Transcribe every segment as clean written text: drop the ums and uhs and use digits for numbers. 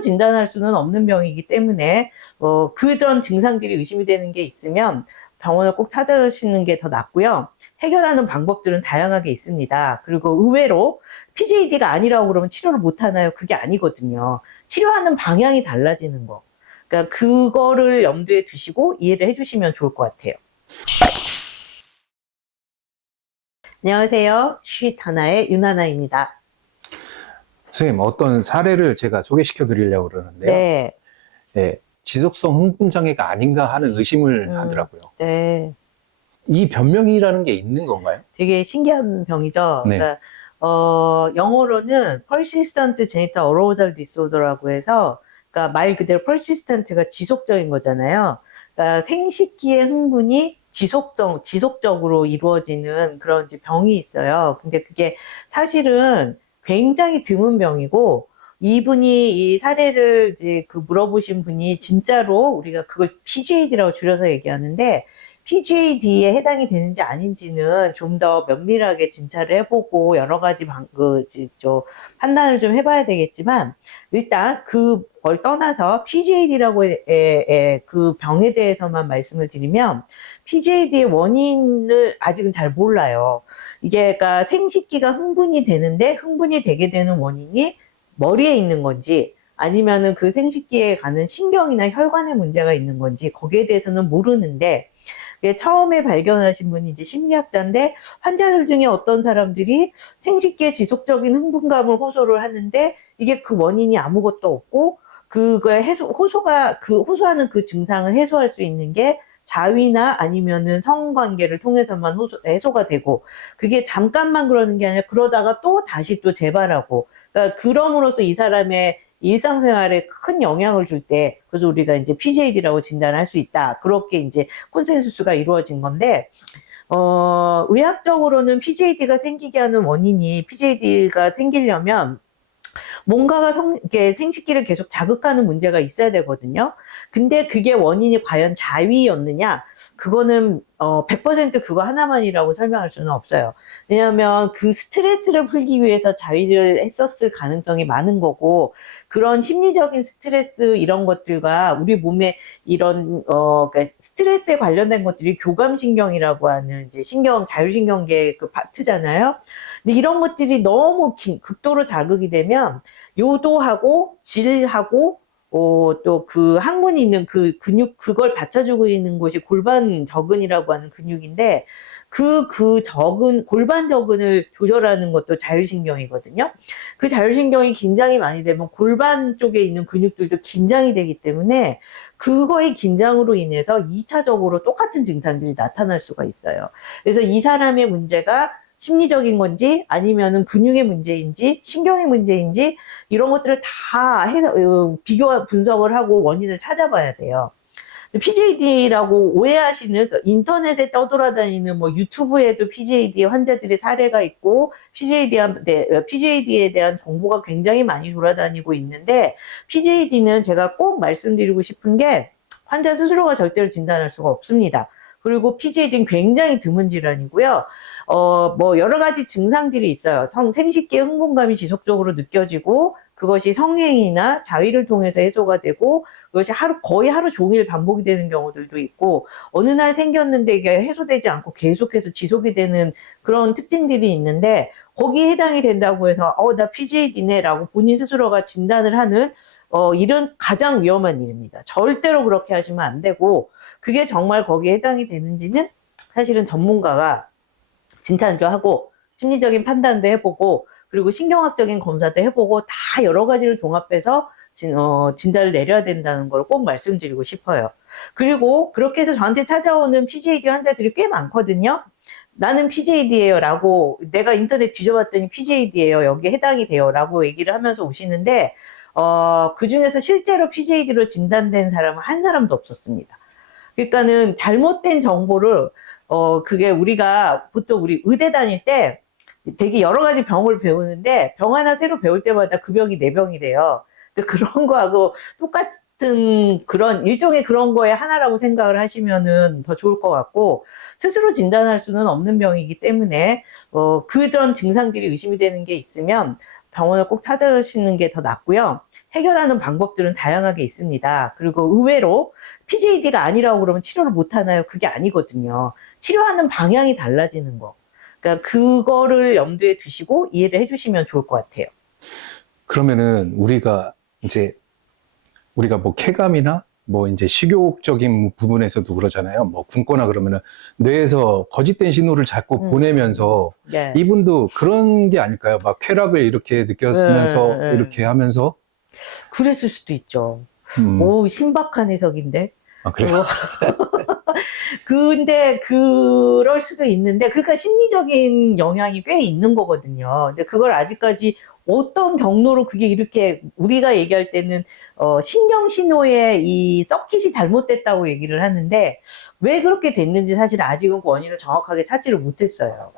스스로 진단할 수는 없는 병이기 때문에 그런 증상들이 의심이 되는 게 있으면 병원을 꼭 찾아가시는 게 더 낫고요. 해결하는 방법들은 다양하게 있습니다. 그리고 의외로 PJD가 아니라고 그러면 치료를 못 하나요? 그게 아니거든요. 치료하는 방향이 달라지는 거. 그러니까 그거를 염두에 두시고 이해를 해주시면 좋을 것 같아요. 안녕하세요. 쉿 하나의 윤하나입니다. 선생님, 어떤 사례를 제가 소개시켜 드리려고 그러는데요. 네. 네, 지속성 흥분장애가 아닌가 하는 의심을 하더라고요. 네. 이 변명이라는 게 있는 건가요? 되게 신기한 병이죠. 네. 그러니까 영어로는 persistent genital arousal disorder라고 해서, 그러니까 말 그대로 persistent가 지속적인 거잖아요. 그러니까 생식기의 흥분이 지속적으로 이루어지는 그런 이제 병이 있어요. 근데 그게 사실은 굉장히 드문 병이고, 이분이 이 사례를 이제 물어보신 분이 진짜로 우리가 그걸 PGAD라고 줄여서 얘기하는데, PGAD에 해당이 되는지 아닌지는 좀 더 면밀하게 진찰을 해보고 여러 가지 판단을 좀 해봐야 되겠지만, 일단 그걸 떠나서 PGAD라고 그 병에 대해서만 말씀을 드리면, PGAD의 원인을 아직은 잘 몰라요. 이게 그러니까 생식기가 흥분이 되는데 흥분이 되게 되는 원인이 머리에 있는 건지 아니면은 그 생식기에 가는 신경이나 혈관에 문제가 있는 건지 거기에 대해서는 모르는데, 처음에 발견하신 분이 이제 심리학자인데, 환자들 중에 어떤 사람들이 생식기에 지속적인 흥분감을 호소를 하는데 이게 그 원인이 아무것도 없고, 그거에 호소하는 그 증상을 해소할 수 있는 게 자위나 아니면은 성관계를 통해서만 해소가 되고, 그게 잠깐만 그러는 게 아니라 그러다가 또 다시 또 재발하고, 그러니까 그럼으로써 이 사람의 일상생활에 큰 영향을 줄 때, 그래서 우리가 이제 PGAD라고 진단할 수 있다. 그렇게 이제 콘센수스가 이루어진 건데, 의학적으로는 PGAD가 생기게 하는 원인이, PGAD가 생기려면 뭔가가 이렇게 생식기를 계속 자극하는 문제가 있어야 되거든요. 근데 그게 원인이 과연 자위였느냐? 그거는 100% 그거 하나만이라고 설명할 수는 없어요. 왜냐하면 그 스트레스를 풀기 위해서 자위를 했었을 가능성이 많은 거고, 그런 심리적인 스트레스 이런 것들과 우리 몸에 이런 그러니까 스트레스에 관련된 것들이 교감신경이라고 하는 이제 자율신경계의 그 파트잖아요. 근데 이런 것들이 너무 극도로 자극이 되면 요도하고 질하고 또 그 항문이 있는 그 근육, 그걸 받쳐주고 있는 곳이 골반 저근이라고 하는 근육인데, 골반 저근을 조절하는 것도 자율신경이거든요. 그 자율신경이 긴장이 많이 되면 골반 쪽에 있는 근육들도 긴장이 되기 때문에 그거의 긴장으로 인해서 2차적으로 똑같은 증상들이 나타날 수가 있어요. 그래서 이 사람의 문제가 심리적인 건지 아니면은 근육의 문제인지 신경의 문제인지 이런 것들을 다 해서 비교 분석을 하고 원인을 찾아봐야 돼요. PJD라고 오해하시는, 인터넷에 떠돌아다니는 뭐 유튜브에도 PJD 환자들의 사례가 있고 PJD에 대한 정보가 굉장히 많이 돌아다니고 있는데, PJD는 제가 꼭 말씀드리고 싶은 게 환자 스스로가 절대로 진단할 수가 없습니다. 그리고 PJD는 굉장히 드문 질환이고요. 뭐 여러 가지 증상들이 있어요. 생식기 흥분감이 지속적으로 느껴지고 그것이 성행위나 자위를 통해서 해소가 되고, 그것이 거의 하루 종일 반복이 되는 경우들도 있고, 어느 날 생겼는데 이게 해소되지 않고 계속해서 지속이 되는 그런 특징들이 있는데, 거기에 해당이 된다고 해서 나 PJD네 라고 본인 스스로가 진단을 하는 일은 가장 위험한 일입니다. 절대로 그렇게 하시면 안 되고, 그게 정말 거기에 해당이 되는지는 사실은 전문가가 진단도 하고 심리적인 판단도 해보고 그리고 신경학적인 검사도 해보고 다 여러 가지를 종합해서 진단을 내려야 된다는 걸 꼭 말씀드리고 싶어요. 그리고 그렇게 해서 저한테 찾아오는 PJD 환자들이 꽤 많거든요. 나는 PJD예요 라고, 내가 인터넷 뒤져봤더니 PJD예요, 여기에 해당이 돼요 라고 얘기를 하면서 오시는데, 그 중에서 실제로 PJD로 진단된 사람은 한 사람도 없었습니다. 그러니까는 잘못된 정보를, 그게 우리가 보통 우리 의대 다닐 때 되게 여러 가지 병을 배우는데 병 하나 새로 배울 때마다 그 병이 내 병이 돼요. 근데 그런 거하고 똑같은 그런 일종의 그런 거에 하나라고 생각을 하시면은 더 좋을 것 같고, 스스로 진단할 수는 없는 병이기 때문에 그런 증상들이 의심이 되는 게 있으면 병원을 꼭 찾아가시는 게 더 낫고요. 해결하는 방법들은 다양하게 있습니다. 그리고 의외로 PJD가 아니라고 그러면 치료를 못 하나요? 그게 아니거든요. 치료하는 방향이 달라지는 거. 그러니까 그거를 염두에 두시고 이해를 해주시면 좋을 것 같아요. 그러면은 우리가 뭐 쾌감이나 뭐 이제 식욕적인 부분에서도 그러잖아요. 뭐 굶거나 그러면은 뇌에서 거짓된 신호를 자꾸 보내면서 네. 이분도 그런 게 아닐까요? 막 쾌락을 이렇게 느꼈으면서 네. 이렇게 하면서 그랬을 수도 있죠. 음, 오, 신박한 해석인데. 아, 그래요? 근데 그럴 수도 있는데, 그러니까 심리적인 영향이 꽤 있는 거거든요. 근데 그걸 아직까지 어떤 경로로 그게 이렇게 우리가 얘기할 때는 신경 신호에 이 서킷이 잘못됐다고 얘기를 하는데, 왜 그렇게 됐는지 사실 아직은 그 원인을 정확하게 찾지를 못했어요.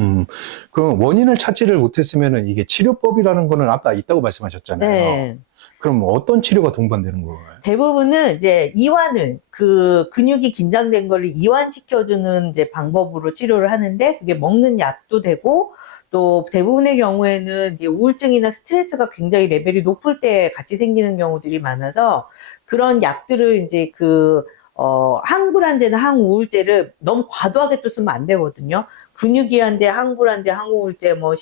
음, 그럼 원인을 찾지를 못했으면은 이게 치료법이라는 거는 아까 있다고 말씀하셨잖아요. 네. 그럼 어떤 치료가 동반되는 거예요? 대부분은 이제 이완을, 그 근육이 긴장된 거를 이완시켜주는 이제 방법으로 치료를 하는데, 그게 먹는 약도 되고, 또 대부분의 경우에는 이제 우울증이나 스트레스가 굉장히 레벨이 높을 때 같이 생기는 경우들이 많아서, 그런 약들을 이제 항불안제나 항우울제를 너무 과도하게 또 쓰면 안 되거든요. 근육이완제, 항불안제, 항우울제, 뭐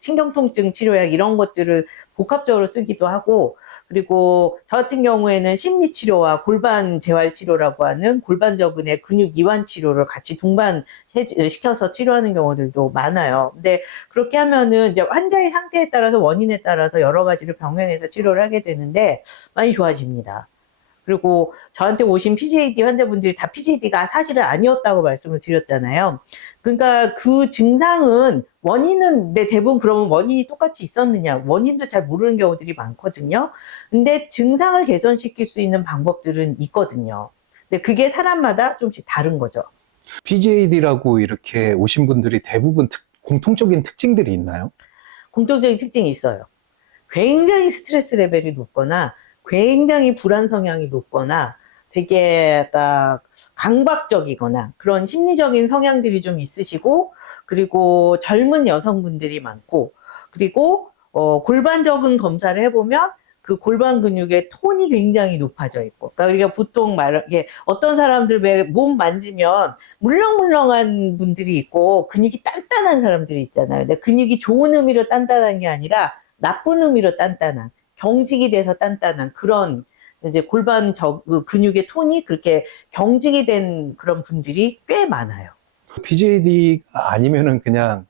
신경통증 치료약 이런 것들을 복합적으로 쓰기도 하고, 그리고 저 같은 경우에는 심리치료와 골반 재활치료라고 하는 골반저근의 근육 이완 치료를 같이 동반시켜서 치료하는 경우들도 많아요. 근데 그렇게 하면은 이제 환자의 상태에 따라서 원인에 따라서 여러 가지를 병행해서 치료를 하게 되는데 많이 좋아집니다. 그리고 저한테 오신 PJD 환자분들이 다 PJD가 사실은 아니었다고 말씀을 드렸잖아요. 그러니까 그 증상은 원인은 대부분 그러면 원인이 똑같이 있었느냐, 원인도 잘 모르는 경우들이 많거든요. 근데 증상을 개선시킬 수 있는 방법들은 있거든요. 근데 그게 사람마다 조금씩 다른 거죠. PJD라고 이렇게 오신 분들이 대부분 공통적인 특징들이 있나요? 공통적인 특징이 있어요. 굉장히 스트레스 레벨이 높거나 굉장히 불안 성향이 높거나 되게 약간 강박적이거나 그런 심리적인 성향들이 좀 있으시고, 그리고 젊은 여성분들이 많고, 그리고 골반적인 검사를 해보면 그 골반 근육의 톤이 굉장히 높아져 있고, 그러니까 우리가 보통 말하기에 어떤 사람들 왜 몸 만지면 물렁물렁한 분들이 있고 근육이 단단한 사람들이 있잖아요. 근데 근육이 좋은 의미로 단단한 게 아니라 나쁜 의미로 단단한, 경직이 돼서 단단한 그런 이제 근육의 톤이 그렇게 경직이 된 그런 분들이 꽤 많아요. PJD가 아니면은 그냥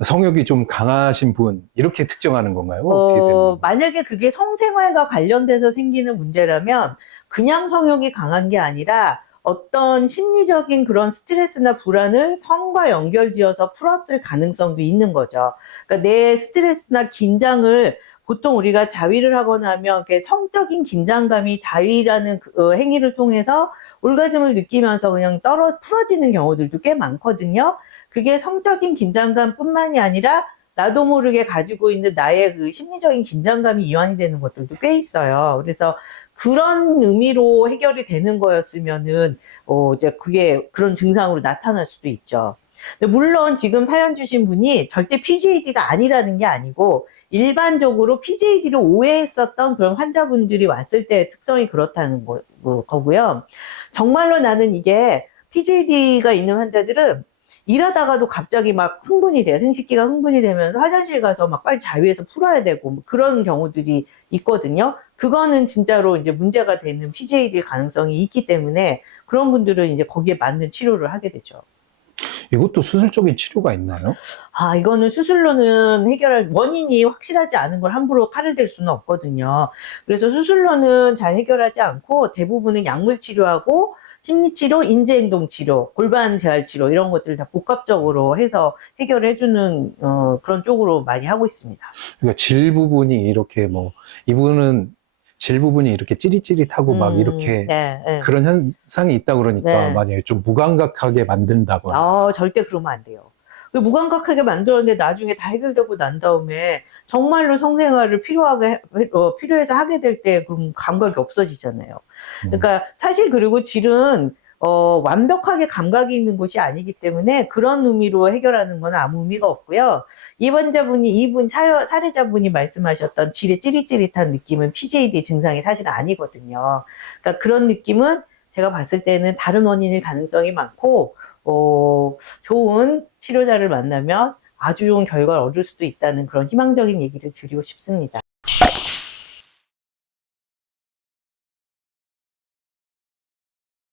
성욕이 좀 강하신 분 이렇게 특정하는 건가요? 어떻게 되는 건가요? 만약에 그게 성생활과 관련돼서 생기는 문제라면 그냥 성욕이 강한 게 아니라 어떤 심리적인 그런 스트레스나 불안을 성과 연결지어서 풀었을 가능성도 있는 거죠. 그러니까 내 스트레스나 긴장을 보통 우리가 자위를 하거나 하면 성적인 긴장감이 자위라는 행위를 통해서 올가즘을 느끼면서 그냥 풀어지는 경우들도 꽤 많거든요. 그게 성적인 긴장감뿐만이 아니라 나도 모르게 가지고 있는 나의 그 심리적인 긴장감이 이완이 되는 것들도 꽤 있어요. 그래서 그런 의미로 해결이 되는 거였으면은, 이제 그게 그런 증상으로 나타날 수도 있죠. 근데 물론 지금 사연 주신 분이 절대 PJD가 아니라는 게 아니고, 일반적으로 PJD를 오해했었던 그런 환자분들이 왔을 때의 특성이 그렇다는 거고요. 정말로 나는 이게 PJD가 있는 환자들은 일하다가도 갑자기 막 흥분이 돼요. 생식기가 흥분이 되면서 화장실 가서 막 빨리 자위해서 풀어야 되고 뭐 그런 경우들이 있거든요. 그거는 진짜로 이제 문제가 되는 PJD 가능성이 있기 때문에 그런 분들은 이제 거기에 맞는 치료를 하게 되죠. 이것도 수술적인 치료가 있나요? 이거는 수술로는 해결할 원인이 확실하지 않은 걸 함부로 칼을 댈 수는 없거든요. 그래서 수술로는 잘 해결하지 않고 대부분은 약물 치료하고 심리치료, 인지행동치료, 골반 재활치료 이런 것들을 다 복합적으로 해서 해결해주는 그런 쪽으로 많이 하고 있습니다. 그러니까 질 부분이 이렇게 뭐 이분은 질 부분이 이렇게 찌릿찌릿하고 막 이렇게 네, 네, 그런 현상이 있다 그러니까 네. 만약에 좀 무감각하게 만든다거나 절대 그러면 안 돼요. 무감각하게 만들었는데 나중에 다 해결되고 난 다음에 정말로 성생활을 필요해서 하게 될 때 그럼 감각이 없어지잖아요. 음, 그러니까 사실 그리고 질은 완벽하게 감각이 있는 곳이 아니기 때문에 그런 의미로 해결하는 건 아무 의미가 없고요. 이분 사례자분이 말씀하셨던 질의 찌릿찌릿한 느낌은 PJD 증상이 사실 아니거든요. 그러니까 그런 느낌은 제가 봤을 때는 다른 원인일 가능성이 많고, 좋은 치료자를 만나면 아주 좋은 결과를 얻을 수도 있다는 그런 희망적인 얘기를 드리고 싶습니다.